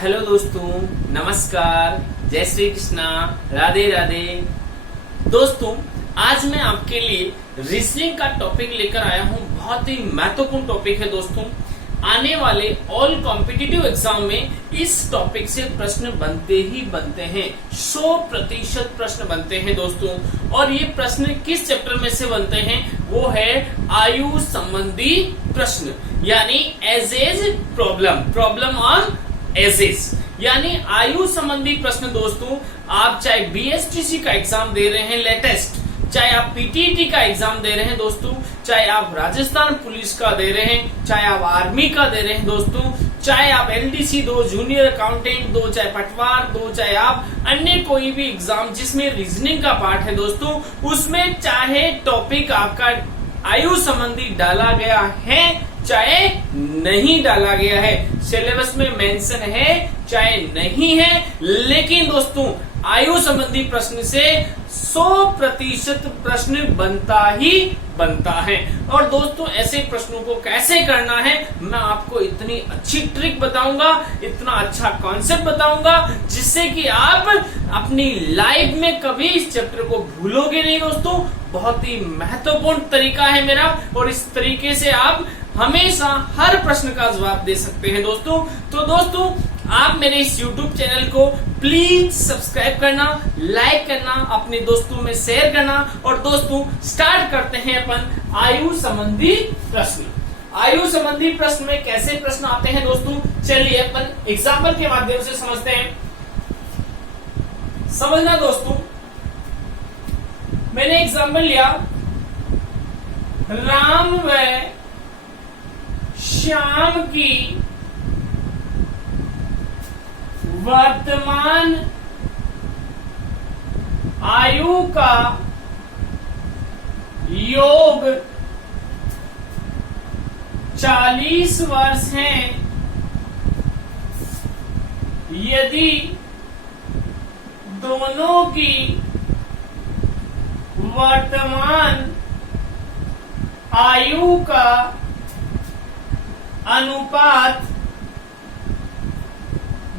Hello दोस्तों, नमस्कार, जय श्री कृष्णा, राधे राधे। दोस्तों, आज मैं आपके लिए रीजनिंग का टॉपिक लेकर आया हूं। बहुत ही महत्वपूर्ण टॉपिक है दोस्तों। आने वाले ऑल कॉम्पिटिटिव एग्जाम में इस टॉपिक से प्रश्न बनते ही बनते हैं। 100% प्रश्न बनते हैं दोस्तों। और ये प्रश्न किस चैप्टर में से बनते हैं? वो है आयु संबंधी प्रश्न, यानी एजेज प्रॉब्लम ऑन एजेस, यानी आयु संबंधी प्रश्न। दोस्तों, आप चाहे बीएसटीसी का एग्जाम दे रहे हैं लेटेस्ट, चाहे आप पीटीटी का एग्जाम दे रहे हैं दोस्तों, चाहे आप राजस्थान पुलिस का दे रहे हैं, चाहे आप आर्मी का दे रहे हैं दोस्तों, चाहे आप एलडीसी दो, जूनियर अकाउंटेंट दो, चाहे पटवार दो, चाहे आप अन्य कोई भी एग्जाम जिसमें रीजनिंग का पार्ट है दोस्तों, उसमें चाहे टॉपिक आपका आयु संबंधी डाला गया है चाहे नहीं डाला गया है, सिलेबस में मेंशन है चाहे नहीं है, लेकिन दोस्तों आयु संबंधी प्रश्न से 100% प्रश्न बनता ही बनता है। और दोस्तों, ऐसे प्रश्नों को कैसे करना है मैं आपको इतनी अच्छी ट्रिक बताऊंगा, इतना अच्छा कॉन्सेप्ट बताऊंगा, जिससे कि आप अपनी लाइफ में कभी इस चैप्टर को भूलोगे नहीं दोस्तों। बहुत ही महत्वपूर्ण तरीका है मेरा, और इस तरीके से आप हमेशा हर प्रश्न का जवाब दे सकते हैं दोस्तों। तो दोस्तों, आप मेरे इस YouTube चैनल को प्लीज सब्सक्राइब करना, लाइक करना, अपने दोस्तों में शेयर करना। और दोस्तों, स्टार्ट करते हैं अपन आयु संबंधी प्रश्न। आयु संबंधी प्रश्न में कैसे प्रश्न आते हैं दोस्तों, चलिए अपन एग्जाम्पल के माध्यम से समझते हैं। समझना दोस्तों, मैंने एग्जाम्पल लिया, राम व श्याम की वर्तमान आयु का योग 40 वर्ष है। यदि दोनों की वर्तमान आयु का अनुपात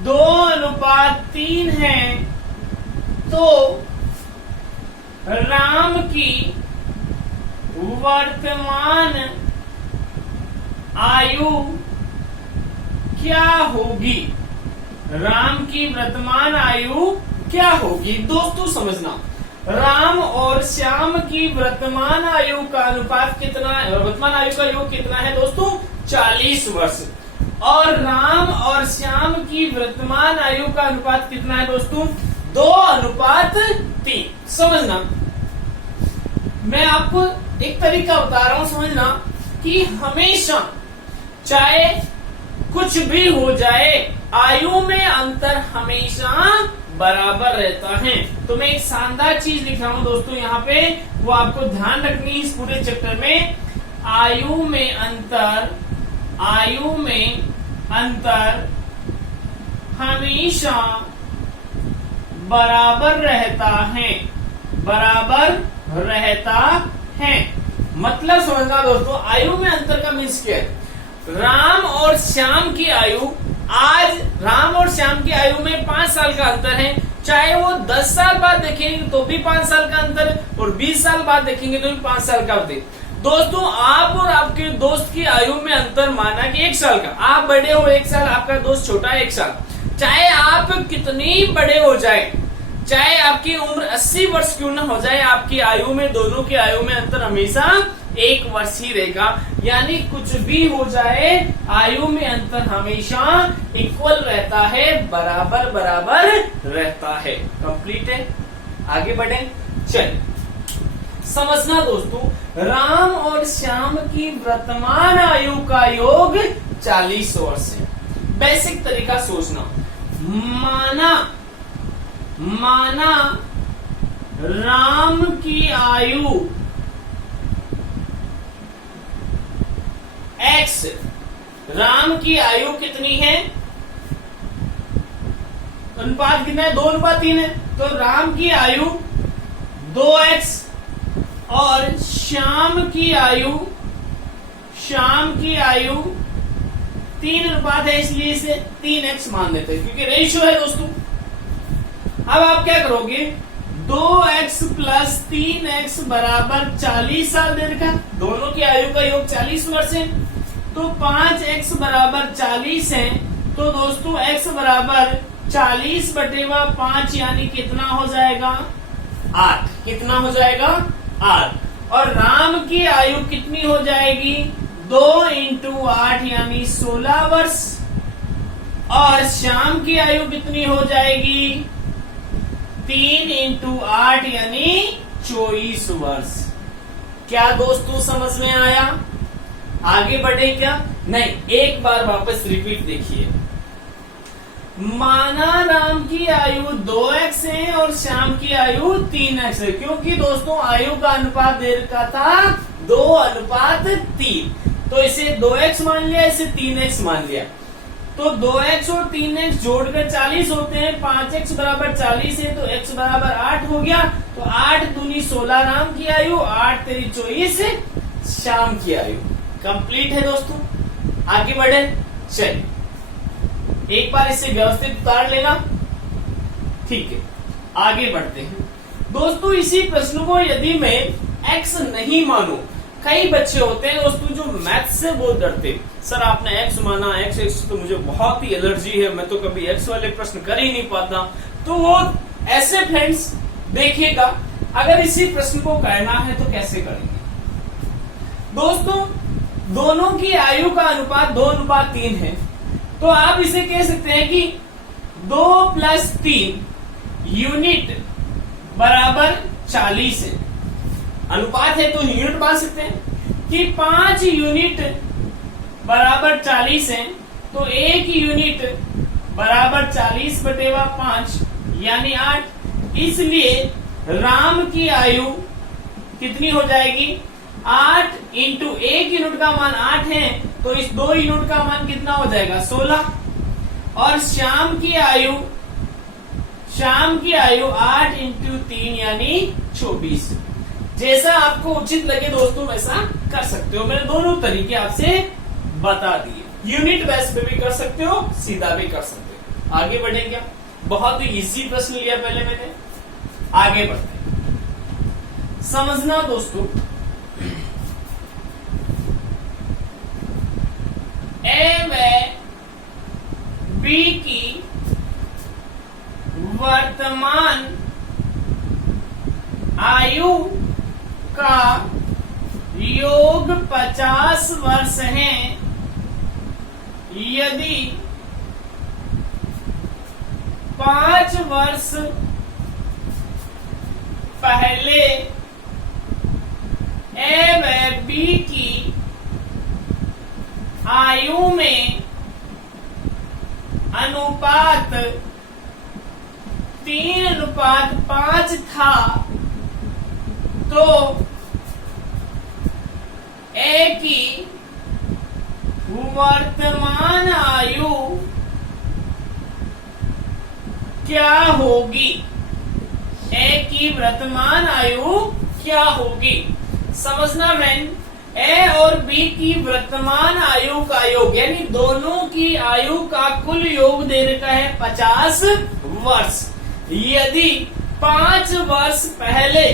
2:3 है, तो राम की वर्तमान आयु क्या होगी? राम की वर्तमान आयु क्या होगी? दोस्तों समझना, राम और श्याम की वर्तमान आयु का अनुपात कितना है? वर्तमान आयु का योग कितना है दोस्तों? 40 वर्ष। और राम और श्याम की वर्तमान आयु का अनुपात कितना है दोस्तों? 2:3। समझना, मैं आपको एक तरीका बता रहा हूं समझना, कि हमेशा चाहे कुछ भी हो जाए, आयु में अंतर हमेशा बराबर रहता है। तो मैं एक शानदार चीज लिख रहा हूं दोस्तों यहाँ पे, वो आपको ध्यान रखनी है इस पूरे चैप्टर में। आयु में अंतर हमेशा बराबर रहता है। मतलब समझना दोस्तों, आयु में अंतर का मीन्स क्या है? राम और श्याम की आयु, आज राम और श्याम की आयु में 5 साल का अंतर है। चाहे वो 10 साल बाद देखेंगे तो भी 5 साल का अंतर, और 20 साल बाद देखेंगे तो भी 5 साल का अंतर। दोस्तों, आप और आपके दोस्त की आयु में अंतर माना कि 1 साल का, आप बड़े हो 1 साल, आपका दोस्त छोटा है 1 साल। चाहे आप कितनी बड़े हो जाए, चाहे आपकी उम्र 80 वर्ष क्यों न हो जाए, आपकी आयु में, दोनों की आयु में अंतर हमेशा 1 वर्ष ही रहेगा। यानी कुछ भी हो जाए, आयु में अंतर हमेशा इक्वल रहता है, बराबर रहता है। कंप्लीट है, आगे बढ़े। चल समझना दोस्तों, राम और श्याम की वर्तमान आयु का योग 40 वर्ष है। बेसिक तरीका सोचना, माना राम की आयु x, राम की आयु कितनी है? अनुपात कितना है? 2:3 है। तो राम की आयु 2x और श्याम की आयु 3 अनुपात है इसलिए इसे 3x मान लेते हैं क्योंकि रेशियो है दोस्तों। अब आप क्या करोगे, 2x प्लस 3x बराबर 40 साल दे रखा, दोनों की आयु का योग 40 वर्ष है, तो 5x बराबर 40 है, तो दोस्तों x बराबर 40/5 यानी कितना हो जाएगा 8। कितना हो जाएगा 8। और राम की आयु कितनी हो जाएगी 2 × 8 यानी 16 वर्ष। और श्याम की आयु कितनी हो जाएगी 3 × 8 यानी 24 वर्ष। क्या दोस्तों समझ में आया? आगे बढ़े क्या? नहीं, एक बार वापस रिपीट देखिए। माना राम की आयु 2x है और श्याम की आयु 3x है, क्योंकि दोस्तों आयु का अनुपात दे रखा था 2:3, तो इसे 2x मान लिया, इसे 3x मान लिया। तो 2x और 3x जोड़कर 40 होते हैं, 5x बराबर 40 है तो x बराबर 8 हो गया। तो 8 दूनी 16 राम की आयु, 8 तेरी 24 श्याम की आयु। कंप्लीट है दोस्तों। आगे बढ़े, चलिए एक बार इसे व्यवस्थित उतार लेना, ठीक है। आगे बढ़ते हैं दोस्तों। इसी प्रश्न को यदि मैं x नहीं मानूं, कई बच्चे होते हैं दोस्तों जो मैथ से बहुत डरते, सर आपने x माना, x तो मुझे बहुत ही एलर्जी है, मैं तो कभी x वाले प्रश्न कर ही नहीं पाता। तो वो ऐसे फ्रेंड्स देखिएगा, अगर इसी प्रश्न को करना है तो कैसे करेंगे दोस्तों। दोनों की आयु का अनुपात 2:3 है, तो आप इसे कह सकते हैं कि 2 + 3 यूनिट बराबर 40 है। अनुपात है तो यूनिट मान सकते हैं कि 5 यूनिट बराबर 40 है, तो 1 यूनिट बराबर 40/5 यानी 8। इसलिए राम की आयु कितनी हो जाएगी 8 × 1 यूनिट का मान 8 है, तो इस 2 यूनिट का मान कितना हो जाएगा 16। और श्याम की आयु 8 × 3 यानी 24। जैसा आपको उचित लगे दोस्तों वैसा कर सकते हो, मैंने दोनों तरीके आपसे बता दिए। यूनिट बेस पे भी कर सकते हो, सीधा भी कर सकते हो। आगे बढ़े क्या? बहुत ही इजी प्रश्न लिया पहले मैंने। आगे बढ़ते हैं, समझना दोस्तों। ए व बी की वर्तमान आयु का योग 50 वर्ष है। यदि 5 वर्ष पहले ए व बी की आयु में अनुपात 3:5 था, तो ए की वर्तमान आयु क्या होगी? ए की वर्तमान आयु क्या होगी? समझना फ्रेंड, ए और बी की वर्तमान आयु का योग यानी दोनों की आयु का कुल योग दे रखा है 50 वर्ष। यदि 5 वर्ष पहले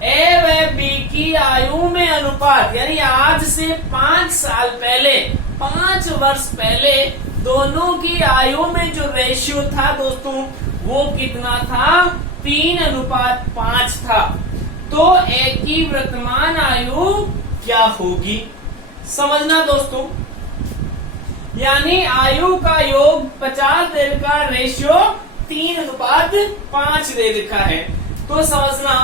ए व बी की आयु में अनुपात यानी आज से 5 साल पहले, 5 वर्ष पहले दोनों की आयु में जो रेशियो था दोस्तों वो कितना था 3:5 था, तो ए की वर्तमान आयु क्या होगी? समझना दोस्तों, यानी आयु का योग 50 दे रखा, रेशियो 3:5 दे रखा है। तो समझना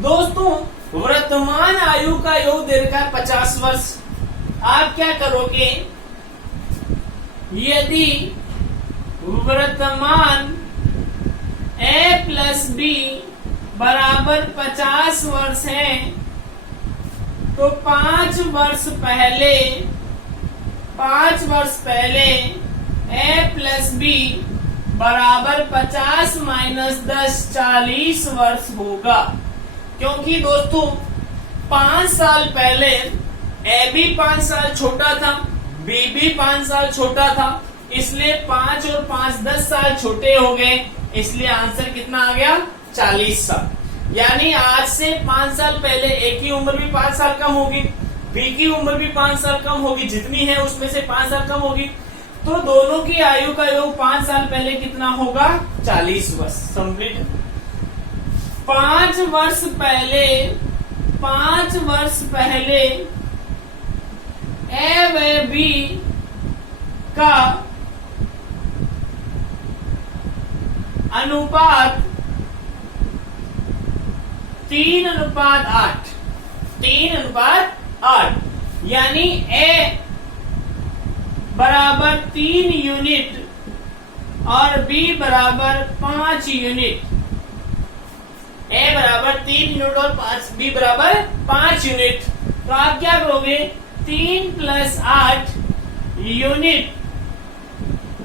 दोस्तों, वर्तमान आयु का योग दे रखा है 50 वर्ष। आप क्या करोगे, यदि वर्तमान ए प्लस बी बराबर 50 वर्ष है, तो 5 वर्ष पहले ए प्लस बी बराबर 50 - 10 40 वर्ष होगा। क्योंकि दोस्तों 5 साल पहले ए भी 5 साल छोटा था, बी भी 5 साल छोटा था, इसलिए 5 और 5 10 साल छोटे हो गए, इसलिए आंसर कितना आ गया 40 साल। यानी आज से 5 साल पहले ए की उम्र भी 5 साल कम होगी, बी की उम्र भी 5 साल कम होगी, जितनी है उसमें से 5 साल कम होगी, तो दोनों की आयु का योग 5 साल पहले कितना होगा 40 वर्ष। कंप्लीट। 5 वर्ष पहले ए व बी का अनुपात 3:8, 3:8, यानी ए बराबर 3 यूनिट और बी बराबर 5 यूनिट। ए बराबर 3 यूनिट और बी बराबर 5 यूनिट। तो आप क्या करोगे, 3 + 8 यूनिट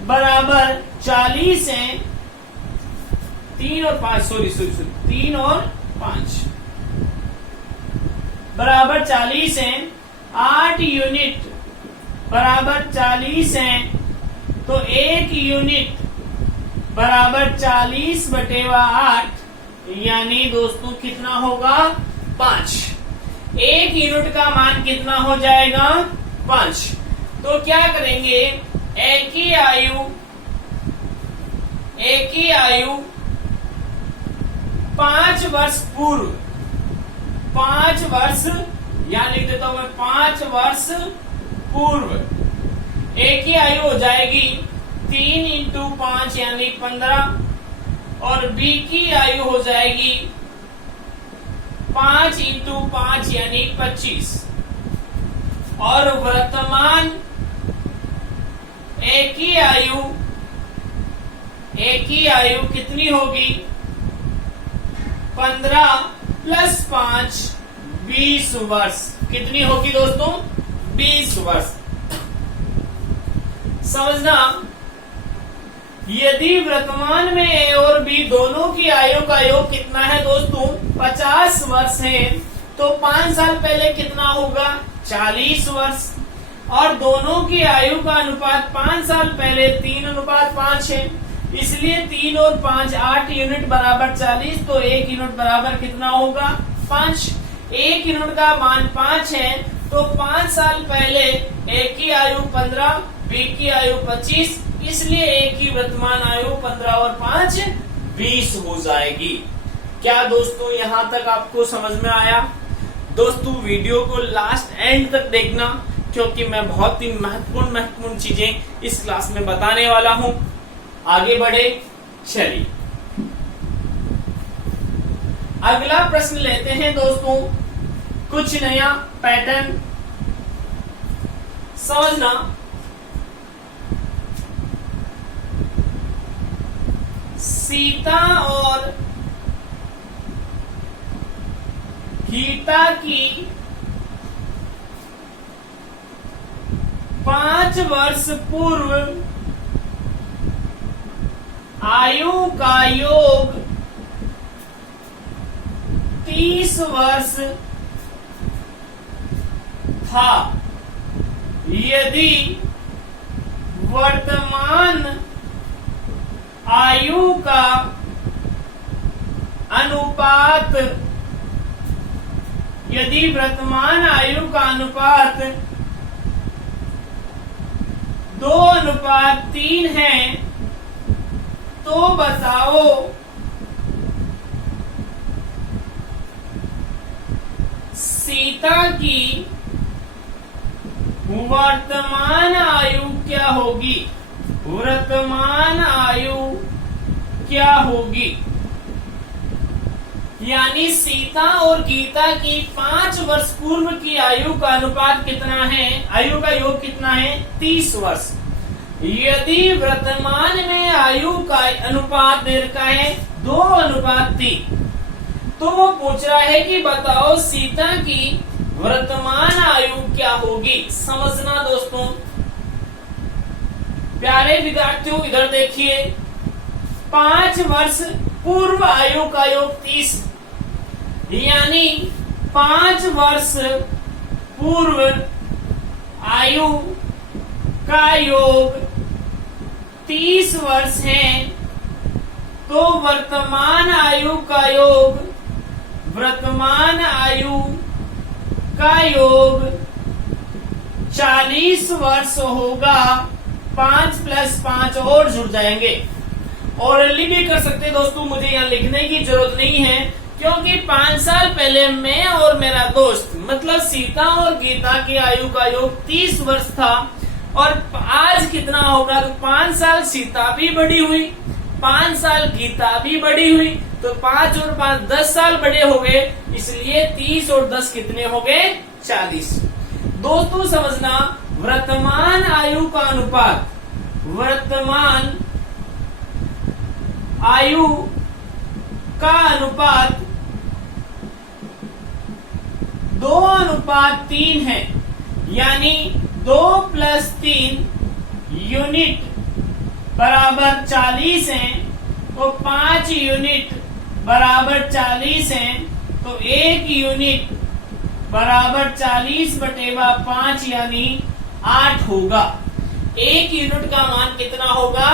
बराबर 40 है। 3 और 5 सॉरी 3 और 5 बराबर 40 है। 8 यूनिट बराबर 40 है, तो 1 यूनिट बराबर 40/8, यानी दोस्तों कितना होगा 5। 1 यूनिट का मान कितना हो जाएगा 5। तो क्या करेंगे, ए की आयु 5 वर्ष पूर्व, 5 वर्ष, यहां लिख देता हूं मैं 5 वर्ष पूर्व ए की आयु हो जाएगी 3 × 5 यानी 15, और बी की आयु हो जाएगी 5 × 5 यानी 25, और वर्तमान ए की आयु कितनी होगी 15 + 5 20 वर्ष। कितनी होगी दोस्तों 20 वर्ष। समझना, यदि वर्तमान में ए और बी दोनों की आयु का योग कितना है दोस्तों 50 वर्ष है, तो 5 साल पहले कितना होगा 40 वर्ष, और दोनों की आयु का अनुपात 5 साल पहले 3:5 है, इसलिए 3 और 5 8 यूनिट बराबर 40, तो 1 यूनिट बराबर कितना होगा 5। 1 यूनिट का मान 5 है, तो 5 साल पहले ए की आयु 15, बी की आयु 25, इसलिए ए की वर्तमान आयु 15 और 5 20 हो जाएगी। क्या दोस्तों यहां तक आपको समझ में आया? दोस्तों वीडियो को लास्ट एंड तक देखना, क्योंकि मैं बहुत ही महत्वपूर्ण चीजें इस क्लास में बताने वाला हूं। आगे बढ़े, चलिए अगला प्रश्न लेते हैं दोस्तों। कुछ नया पैटर्न समझना। सीता और गीता की 5 वर्ष पूर्व आयु का योग 30 वर्ष था। यदि वर्तमान आयु का अनुपात 2:3 है, तो बताओ सीता की वर्तमान आयु क्या होगी? वर्तमान आयु क्या होगी? यानी सीता और गीता की 5 वर्ष पूर्व की आयु का अनुपात कितना है? आयु का योग कितना है? 30 वर्ष। यदि वर्तमान में आयु का अनुपात दे रखा है 2:3, तो वो पूछ रहा है कि बताओ सीता की वर्तमान आयु क्या होगी? समझना दोस्तों, प्यारे विद्यार्थियों इधर देखिए, 5 वर्ष पूर्व आयु का योग 30, यानी 5 वर्ष पूर्व आयु का योग 30 वर्ष है तो वर्तमान आयु का योग, वर्तमान आयु का योग 40 वर्ष होगा। 5 + 5 और जुड़ जाएंगे। ओरली भी कर सकते हैं दोस्तों, मुझे यहाँ लिखने की जरूरत नहीं है, क्योंकि 5 साल पहले मैं और मेरा दोस्त मतलब सीता और गीता की आयु का योग 30 वर्ष था, और आज कितना होगा, तो 5 साल सीता भी बड़ी हुई, 5 साल गीता भी बड़ी हुई, तो 5 और 5 10 साल बड़े हो गए, इसलिए 30 और 10 कितने हो गए, 40। दोस्तों समझना, वर्तमान आयु का अनुपात, वर्तमान आयु का अनुपात 2:3 है, यानी 2 + 3 यूनिट बराबर 40 है, तो 5 यूनिट बराबर 40 है, तो 1 यूनिट बराबर 40/5 यानी 8 होगा। 1 यूनिट का मान कितना होगा,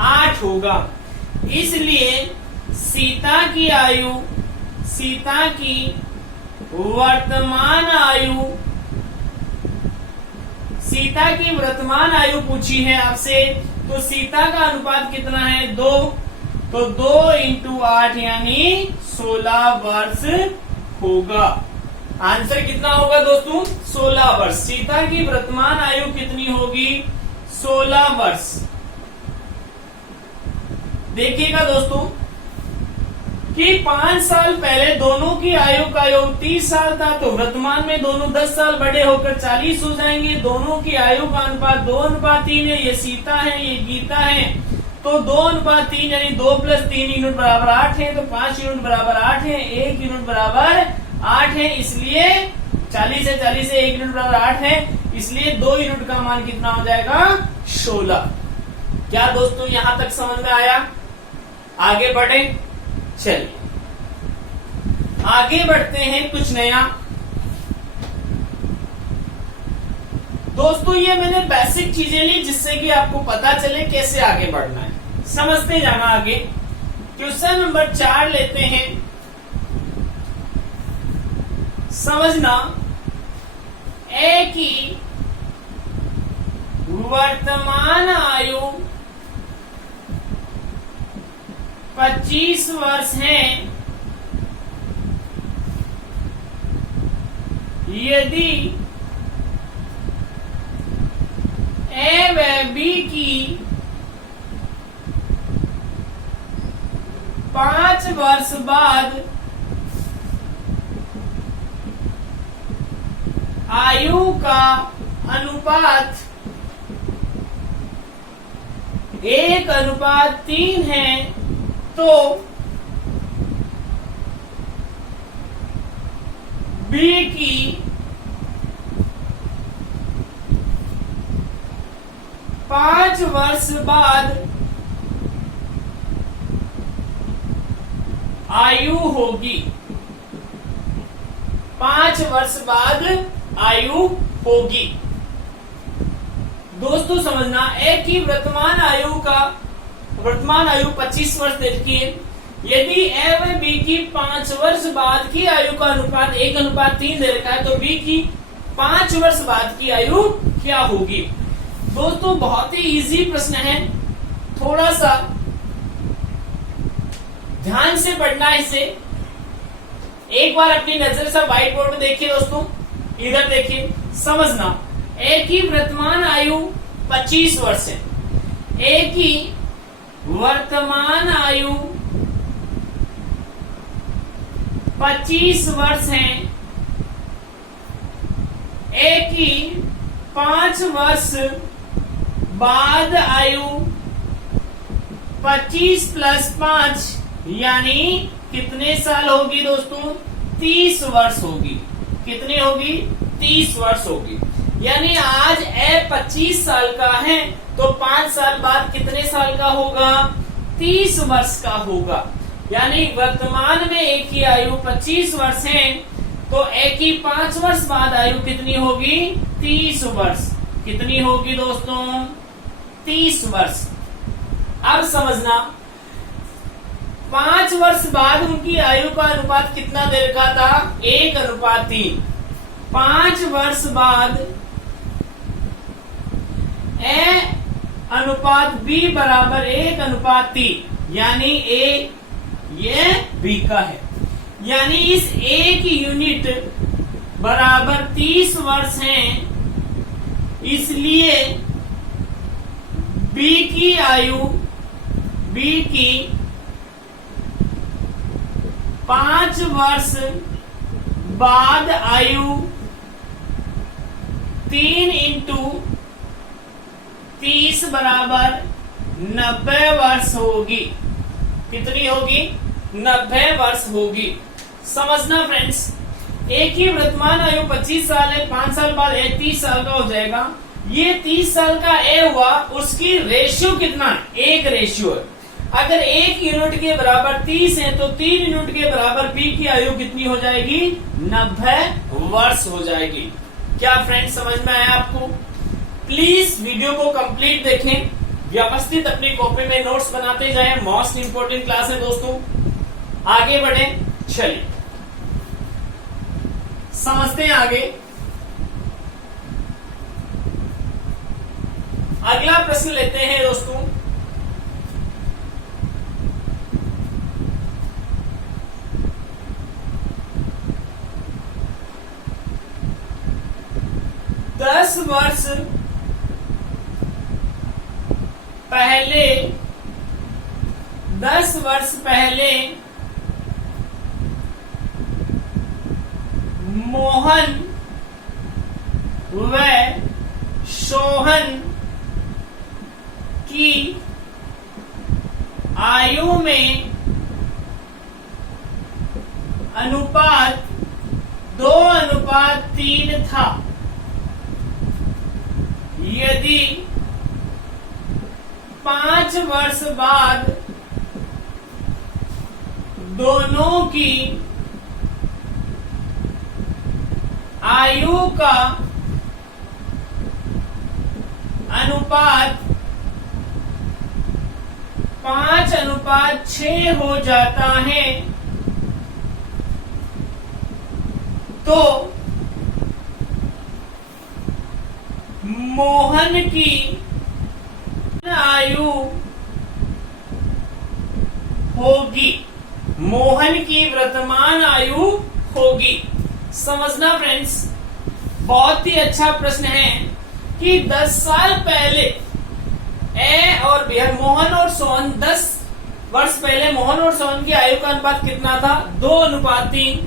8 होगा। इसलिए सीता की आयु, सीता की वर्तमान आयु, सीता की वर्तमान आयु पूछी है आपसे, तो सीता का अनुपात कितना है, 2, तो 2 × 8 यानी 16 वर्ष होगा। आंसर कितना होगा दोस्तों, 16 वर्ष। सीता की वर्तमान आयु कितनी होगी, 16 वर्ष। देखिएगा दोस्तों कि 5 साल पहले दोनों की आयु का योग 30 साल था, तो वर्तमान में दोनों 10 साल बड़े होकर 40 हो जाएंगे। दोनों की आयु का अनुपात 2:3 है, ये सीता है ये गीता है, तो 2:3 यानी 2 + 3 यूनिट बराबर 8 है, तो 5 यूनिट बराबर 8 है, 1 यूनिट बराबर 8 है, इसलिए 40 है 40 है, 1 यूनिट बराबर 8 है, इसलिए 2 यूनिट का मान कितना हो जाएगा, 16। क्या दोस्तों यहां तक समझ में आया? आगे बढ़े, चलिए आगे बढ़ते हैं कुछ नया। दोस्तों ये मैंने बेसिक चीजें ली जिससे कि आपको पता चले कैसे आगे बढ़ना है, समझते जाना आगे। क्वेश्चन नंबर 4 लेते हैं। समझना, ए की वर्तमान आयु 25 वर्ष है, यदि ए व बी की 5 वर्ष बाद आयु का अनुपात 1:3 है, तो बी की 5 वर्ष बाद आयु होगी, 5 वर्ष बाद आयु होगी। दोस्तों समझना, ए की वर्तमान आयु 25 वर्ष देखिए, यदि ए व बी की 5 वर्ष बाद की आयु का अनुपात 1:3 दे रखा है, तो बी की 5 वर्ष बाद की आयु क्या होगी। दोस्तों बहुत ही इजी प्रश्न है, थोड़ा सा ध्यान से पढ़ना इसे। एक बार अपनी नजर से व्हाइट बोर्ड में देखिए दोस्तों, इधर देखिए, समझना। ए की वर्तमान आयु 25 वर्ष है, ए की वर्तमान आयु 25 वर्ष है, ए की 5 वर्ष बाद आयु 25 + 5 यानी कितने साल होगी दोस्तों, 30 वर्ष होगी। कितनी होगी, 30 वर्ष होगी। यानी आज ए 25 साल का है, तो 5 साल बाद कितने साल का होगा, 30 वर्ष का होगा। यानी वर्तमान में ए की आयु 25 वर्ष है, तो ए की 5 वर्ष बाद आयु कितनी होगी? 30 वर्ष। कितनी होगी दोस्तों? 30 वर्ष। अब समझना, 5 वर्ष बाद उनकी आयु का अनुपात कितना दे रखा था? 1:3। 5 वर्ष बाद ए अनुपात बी बराबर 1:3, यानी ए ये बी का है, यानी इस ए की यूनिट बराबर 30 वर्ष हैं, इसलिए बी की आयु, बी की 5 वर्ष बाद आयु 3 × 30 बराबर 90 वर्ष होगी। कितनी होगी? 90 वर्ष होगी। समझना फ्रेंड्स, एक ही वर्तमान आयु 25 साल है, 5 साल बाद ए 30 साल का हो जाएगा। ये 30 साल का ए हुआ, उसकी रेशियो कितना है? 1 रेशियो है। अगर 1 यूनिट के बराबर 30 है तो 3 यूनिट के बराबर बी की आयु कितनी हो जाएगी? 90 वर्ष हो जाएगी। क्या फ्रेंड्स समझ में आया आपको? प्लीज वीडियो को कंप्लीट देखें, व्यवस्थित अपनी कॉपी में नोट्स बनाते जाएं। मोस्ट इंपोर्टेंट क्लास है दोस्तों। आगे बढ़े, चलिए समझते हैं आगे। अगला प्रश्न लेते हैं दोस्तों। दस वर्ष पहले मोहन व सोहन की आयु में अनुपात 2:3 था। यदि 5 वर्ष बाद दोनों की आयु का अनुपात 5:6 हो जाता है तो मोहन की आयु होगी, मोहन की वर्तमान आयु होगी। समझना फ्रेंड्स, बहुत ही अच्छा प्रश्न है कि 10 साल पहले ए और बी, मोहन और सोहन, 10 वर्ष पहले मोहन और सोहन की आयु का अनुपात कितना था? 2:3।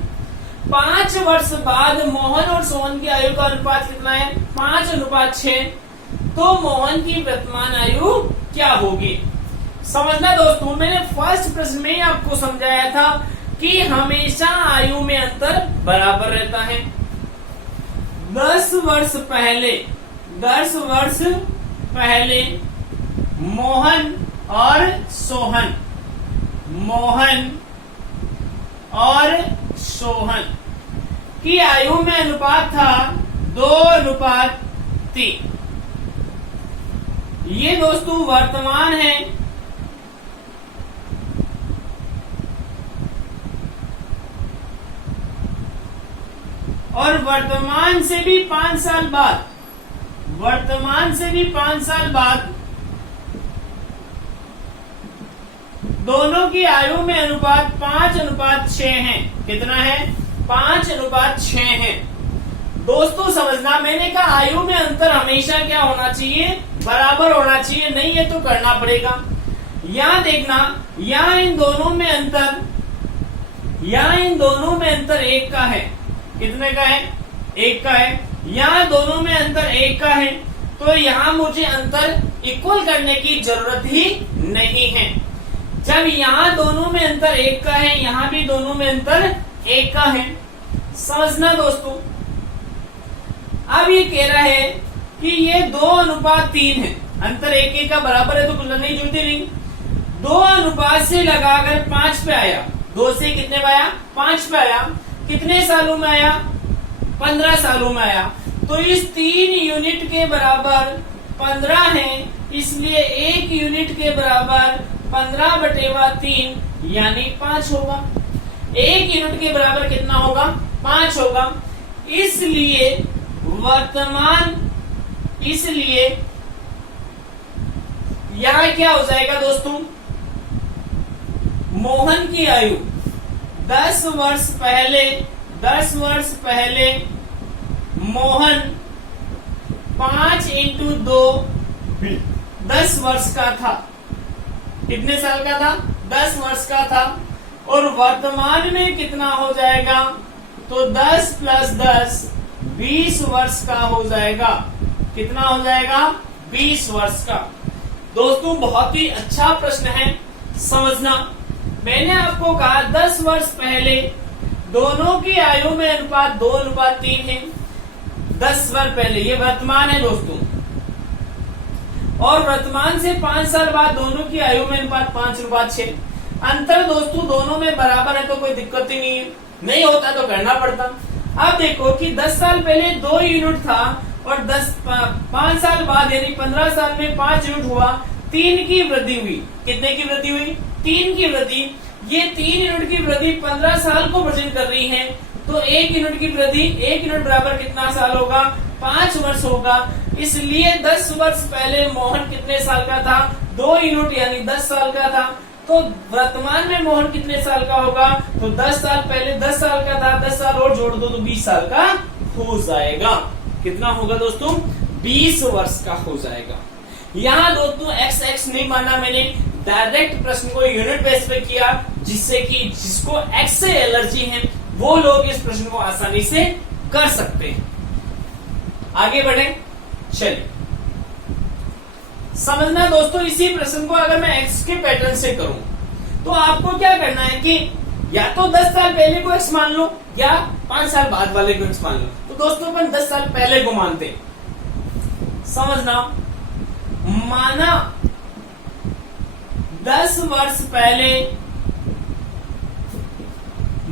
5 वर्ष बाद मोहन और सोहन की आयु का अनुपात कितना है? 5:6। तो मोहन की वर्तमान आयु क्या होगी? समझना दोस्तों, मैंने फर्स्ट प्रश्न में आपको समझाया था कि हमेशा आयु में अंतर बराबर रहता है। 10 वर्ष पहले मोहन और सोहन की आयु में अनुपात था 2:3। ये दोस्तों वर्तमान है, और वर्तमान से भी 5 साल बाद दोनों की आयु में अनुपात 5:6 है। कितना है? 5:6 है। दोस्तों समझना, मैंने कहा आयु में अंतर हमेशा क्या होना चाहिए? बराबर होना चाहिए, नहीं है तो करना पड़ेगा। यहां देखना, यहां इन दोनों में अंतर 1 का है। कितने का है? 1 का है। यहाँ दोनों में अंतर 1 का है, तो यहाँ मुझे अंतर इक्वल करने की जरूरत ही नहीं है। जब यहाँ दोनों में अंतर 1 का है, यहाँ भी दोनों में अंतर 1 का है। समझना दोस्तों, अब ये कह रहा है कि ये 2:3 है, अंतर 1 का बराबर है, तो तुलना नहीं जुड़ती नहीं। 2 अनुपात से लगाकर 5 पे आया, 2 से कितने पे आया? 5 पे आया। कितने सालों में आया? 15 सालों में आया। तो इस 3 यूनिट के बराबर 15 है, इसलिए 1 यूनिट के बराबर 15/3 यानी 5 होगा। 1 यूनिट के बराबर कितना होगा? 5 होगा। इसलिए यहां क्या हो जाएगा दोस्तों? मोहन की आयु 10 वर्ष पहले मोहन 5 × 2 10 वर्ष का था। कितने साल का था? 10 वर्ष का था। और वर्तमान में कितना हो जाएगा? तो 10 + 10 20 वर्ष का हो जाएगा। कितना हो जाएगा? 20 वर्ष का। दोस्तों बहुत ही अच्छा प्रश्न है, समझना। मैंने आपको कहा 10 वर्ष पहले दोनों की आयु में अनुपात 2:3 है। 10 वर्ष पहले, ये वर्तमान है दोस्तों। और वर्तमान से 5 साल बाद दोनों की आयु में अनुपात 5:6। अंतर दोस्तों दोनों में बराबर है, तो कोई दिक्कत ही नहीं है। नहीं होता तो करना पड़ता। अब देखो कि 10 साल पहले 2 यूनिट था और 5 साल बाद यानी 15 साल में 5 यूनिट हुआ, 3 की वृद्धि हुई। कितने की वृद्धि हुई? 3 की वृद्धि। ये 3 यूनिट की वृद्धि 15 साल को प्रेजेंट कर रही है। तो 1 यूनिट की वृद्धि, 1 यूनिट बराबर कितना साल होगा? 5 वर्ष होगा। इसलिए 10 वर्ष पहले मोहन कितने साल का था? 2 यूनिट यानी 10 साल का था। तो वर्तमान में मोहन कितने साल का होगा? तो 10 साल पहले 10 साल का था, 10 साल और जोड़ दो तो 20 साल का हो जाएगा। कितना होगा दोस्तों? 20 वर्ष का हो जाएगा। यहाँ दोस्तों x नहीं माना मैंने, डायरेक्ट प्रश्न को यूनिट बेस पे किया, जिससे कि जिसको x से एलर्जी है वो लोग इस प्रश्न को आसानी से कर सकते हैं। आगे बढ़े, चलिए समझना दोस्तों। इसी प्रश्न को अगर मैं x के पैटर्न से करूं तो आपको क्या करना है कि या तो 10 साल पहले को x मान लो या 5 साल बाद वाले को x मान लो। तो दोस्तों अपन 10 साल पहले को मानते, समझना। माना 10 वर्ष पहले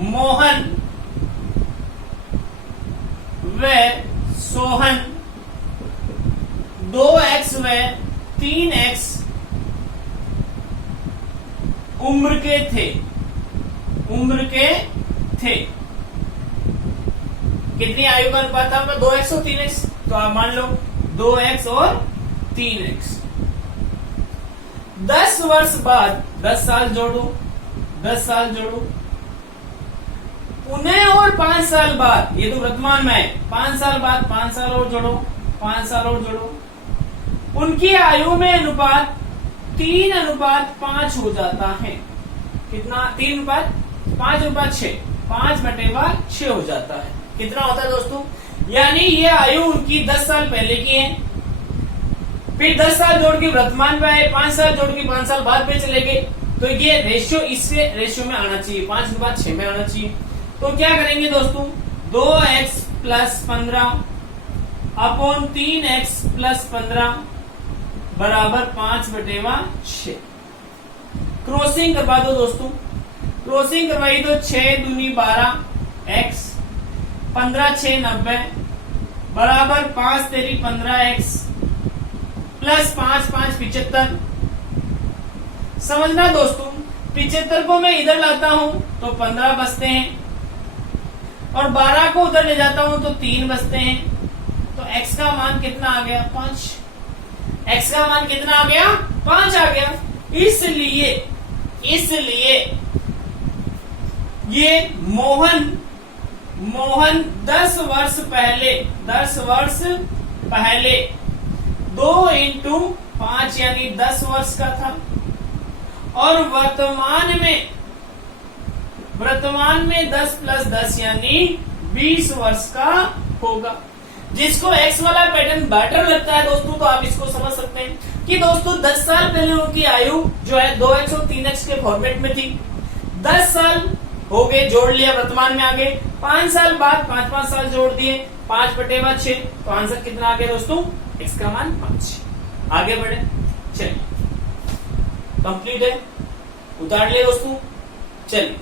मोहन व सोहन 2x व 3x उम्र के थे। कितनी आयु का अनुपात था? 2x और 3x। तो आप मान लो 2x और 3x। 10 वर्ष बाद 10 साल जोड़ो, 10 साल जोड़ो, उन्हें और 5 साल बाद, ये तो वर्तमान में है, 5 साल बाद 5 साल और जोड़ो, 5 साल और जोड़ो, उनकी आयु में अनुपात 3:5 हो जाता है। कितना? 3:5:6, 5/6 हो जाता है। कितना होता है दोस्तों? यानी ये आयु उनकी 10 साल पहले की है, फिर 10 साल जोड़ के वर्तमान में आए, 5 साल जोड़ के 5 साल बाद में चले गए। तो ये रेशियो इसके रेशियो में आना चाहिए, 5:6 में आना चाहिए। तो क्या करेंगे दोस्तों? 2x + 15 अपॉन 3x + 15 बराबर 5/6। क्रॉसिंग करवा दो दोस्तों। क्रॉसिंग करवाई तो 6 दूनी 12 x, 15 6 90 बराबर 5 तेरी 15x प्लस 5 5 75। समझना दोस्तों, 75 को मैं इधर लाता हूं तो 15 बचते हैं और 12 को उधर ले जाता हूं तो 3 बचते हैं। तो x का मान कितना आ गया? 5। x का मान कितना आ गया? 5 आ गया। इसलिए ये मोहन 10 वर्ष पहले 2 × 5 यानी 10 वर्ष का था और वर्तमान में 10 + 10 यानी 20 वर्ष का होगा। जिसको x वाला पैटर्न बेटर लगता है दोस्तों, तो आप इसको समझ सकते हैं कि दोस्तों 10 साल पहले उनकी आयु जो है 2x और 3x के फॉर्मेट में थी। 10 साल हो गए, जोड़ लिया, वर्तमान में आ गए। 5 साल बाद 5 साल जोड़ दिए, 5/6। तो आंसर कितना आ गया दोस्तों? x का मान 5। आगे बढ़े, चलिए कंप्लीट है, उतार लिया दोस्तों। चलिए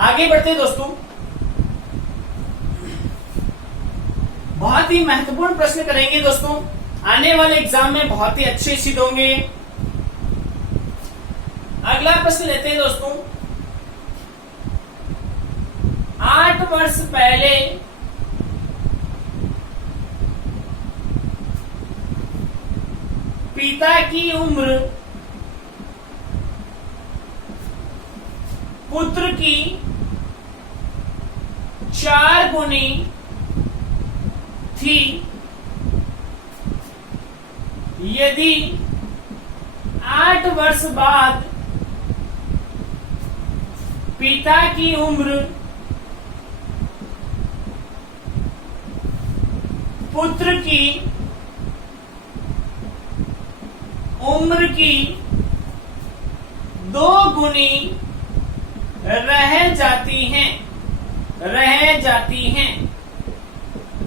आगे बढ़ते दोस्तों। बहुत ही महत्वपूर्ण प्रश्न करेंगे दोस्तों, आने वाले एग्जाम में बहुत ही अच्छे सिद्ध होंगे। अगला प्रश्न लेते हैं दोस्तों। 8 वर्ष पहले पिता की उम्र पुत्र की 4 गुनी थी यदि 8 वर्ष बाद पिता की उम्र पुत्र की उम्र की 2 गुनी रह जाती हैं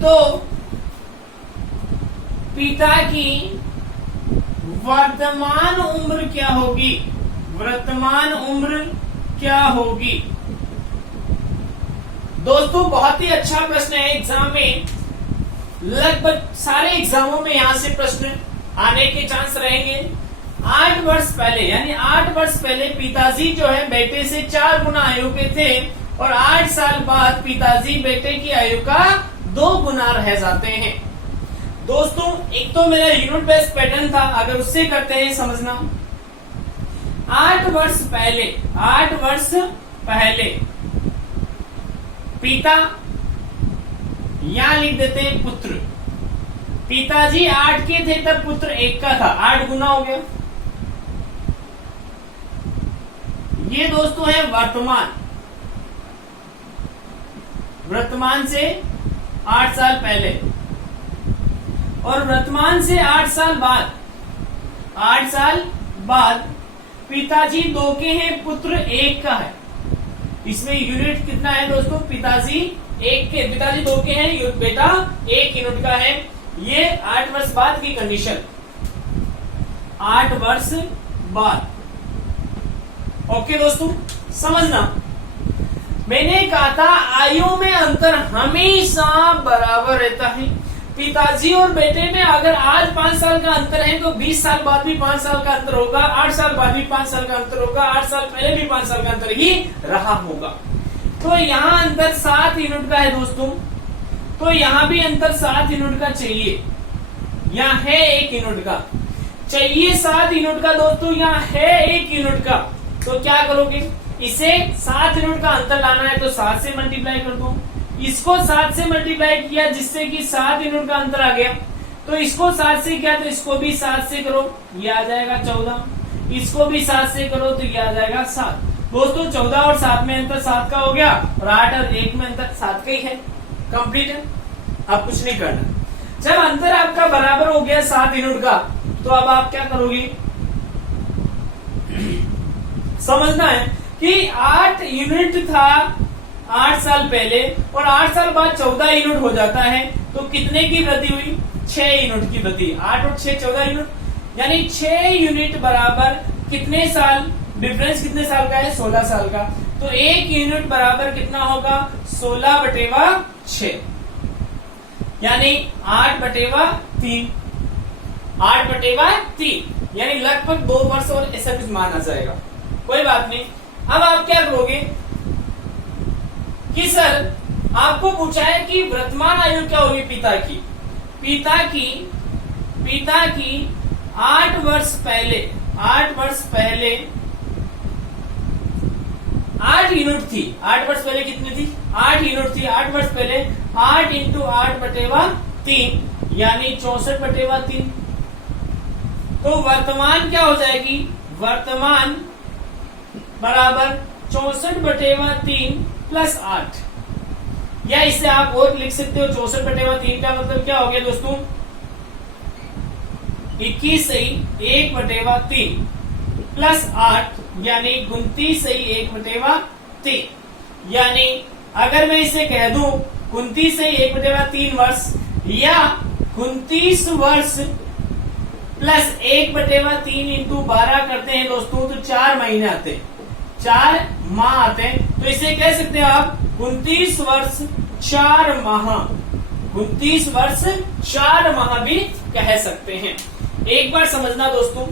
तो पिता की वर्तमान उम्र क्या होगी? वर्तमान उम्र क्या होगी? दोस्तों बहुत ही अच्छा प्रश्न है। एग्जाम में लगभग सारे एग्जामों में यहां से प्रश्न आने के चांस रहेंगे। 8 वर्ष पहले यानी 8 वर्ष पहले पिताजी जो है बेटे से 4 गुना आयु के थे और 8 साल बाद पिताजी बेटे की आयु का 2 गुना रह जाते हैं। दोस्तों एक तो मेरा यूनिट बेस्ड पैटर्न था, अगर उससे करते हैं समझना। 8 वर्ष पहले पिता, यहां लिख देते हैं पुत्र। पिताजी 8 के थे तब पुत्र 1 का था, 8 गुना हो गया। ये दोस्तों है वर्तमान से 8 साल पहले, और वर्तमान से 8 साल बाद पिताजी 2 के हैं, पुत्र 1 का है। इसमें यूनिट कितना है दोस्तों? पिताजी 2 के हैं, बेटा 1 यूनिट का है। ये 8 वर्ष बाद की कंडीशन, 8 वर्ष बाद। ओके दोस्तों समझना, मैंने कहा था आयु में अंतर हमेशा बराबर रहता है। पिताजी और बेटे में अगर आज 5 साल का अंतर है तो 20 साल बाद भी 5 साल का अंतर होगा, 8 साल बाद भी 5 साल का अंतर होगा, 8 साल पहले भी 5 साल का अंतर ही रहा होगा। तो यहाँ अंतर 7 यूनिट का है दोस्तों, तो यहाँ भी अंतर 7 यूनिट का चाहिए। यहाँ है 1 यूनिट का, चाहिए 7 यूनिट का दोस्तों, यहाँ है 1 यूनिट का। तो क्या करोगे? इसे 7 यूनिट का अंतर लाना है तो 7 से मल्टीप्लाई कर दो। इसको 7 से मल्टीप्लाई किया जिससे कि 7 यूनिट का अंतर आ गया, तो इसको 7 से किया तो इसको भी 7 से करो, ये आ जाएगा 14। इसको भी 7 से करो तो ये आ जाएगा 7। दोस्तों 14 और 7 में अंतर 7 का हो गया, और 8 और 1 में अंतर 7 का ही है। कंप्लीट है, अब कुछ नहीं करना। जब अंतर आपका बराबर हो गया 7 यूनिट का, तो अब आप क्या करोगे? समझना है कि 8 यूनिट था 8 साल पहले, और 8 साल बाद 14 यूनिट हो जाता है, तो कितने की वृद्धि हुई? 6 यूनिट की वृद्धि। 8 और 6 14 यूनिट, यानी 6 यूनिट बराबर कितने साल? डिफरेंस कितने साल का है? 16 साल का। तो 1 यूनिट बराबर कितना होगा? 16/6, यानी 8/3, 8/3, यानी लगभग 2 वर्ष और ऐसा कुछ माना जाएगा। कोई बात नहीं। अब आप क्या करोगे कि सर आपको पूछा है कि वर्तमान आयु क्या होगी पिता की? पिता की 8 वर्ष पहले 8 यूनिट थी। 8 वर्ष पहले कितनी थी? 8 यूनिट थी। 8 वर्ष पहले 8 × 8/3, यानी 64/3। तो वर्तमान क्या हो जाएगी? वर्तमान बराबर 64/3 + 8, या इसे आप और लिख सकते हो 64/3 का मतलब क्या हो गया दोस्तों? 21 सही 1/3 + 8, यानी 29 सही 1/3। यानी अगर मैं इसे कह दूं 29 सही 1/3 वर्ष, या 29 वर्ष प्लस 1/3 × 12 करते हैं दोस्तों, तो 4 महीने आते हैं, 4 माह आते हैं। तो इसे कह सकते हैं आप 29 वर्ष 4 माह, 29 वर्ष 4 माह भी कह सकते हैं। एक बार समझना दोस्तों,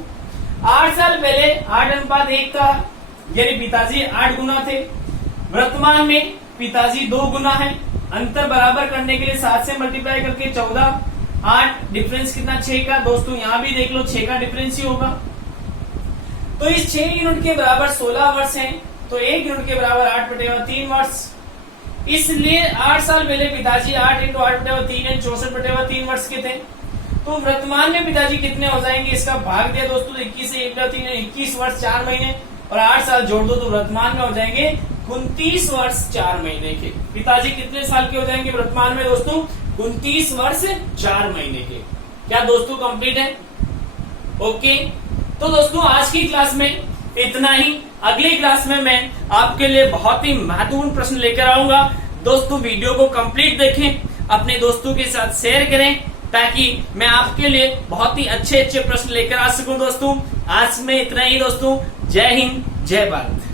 8 साल पहले 8:1 था, यानी पिताजी 8 गुना थे। वर्तमान में पिताजी 2 गुना है। अंतर बराबर करने के लिए 7 से मल्टीप्लाई करके 14, 8 डिफरेंस कितना 6 का। दोस्तों यहां भी देख लो 6 का डिफरेंस ही होगा। तो इस 6 यूनिट के बराबर 16 वर्ष है, तो 1 यूनिट के बराबर 8/3 वर्ष। इसलिए 8 साल पहले पिताजी 8 × 8/3 यानी 64/3 वर्ष के थे। तो वर्तमान में पिताजी कितने हो जाएंगे, इसका भाग दिया दोस्तों 21 से 1/3 21 वर्ष 4 महीने, और 8 साल जोड़ दो तो वर्तमान में हो जाएंगे 29 वर्ष 4 महीने के। पिताजी कितने साल के हो जाएंगे वर्तमान में दोस्तों, 29 वर्ष 4 महीने के। क्या दोस्तों कंप्लीट है? ओके। तो दोस्तों आज की क्लास में इतना ही। अगली क्लास में मैं आपके लिए बहुत ही महत्वपूर्ण प्रश्न लेकर आऊंगा। दोस्तों वीडियो को कंप्लीट देखें, अपने दोस्तों के साथ शेयर करें, ताकि मैं आपके लिए बहुत ही अच्छे अच्छे प्रश्न लेकर आ सकूं। दोस्तों आज में इतना ही दोस्तों। जय हिंद, जय भारत।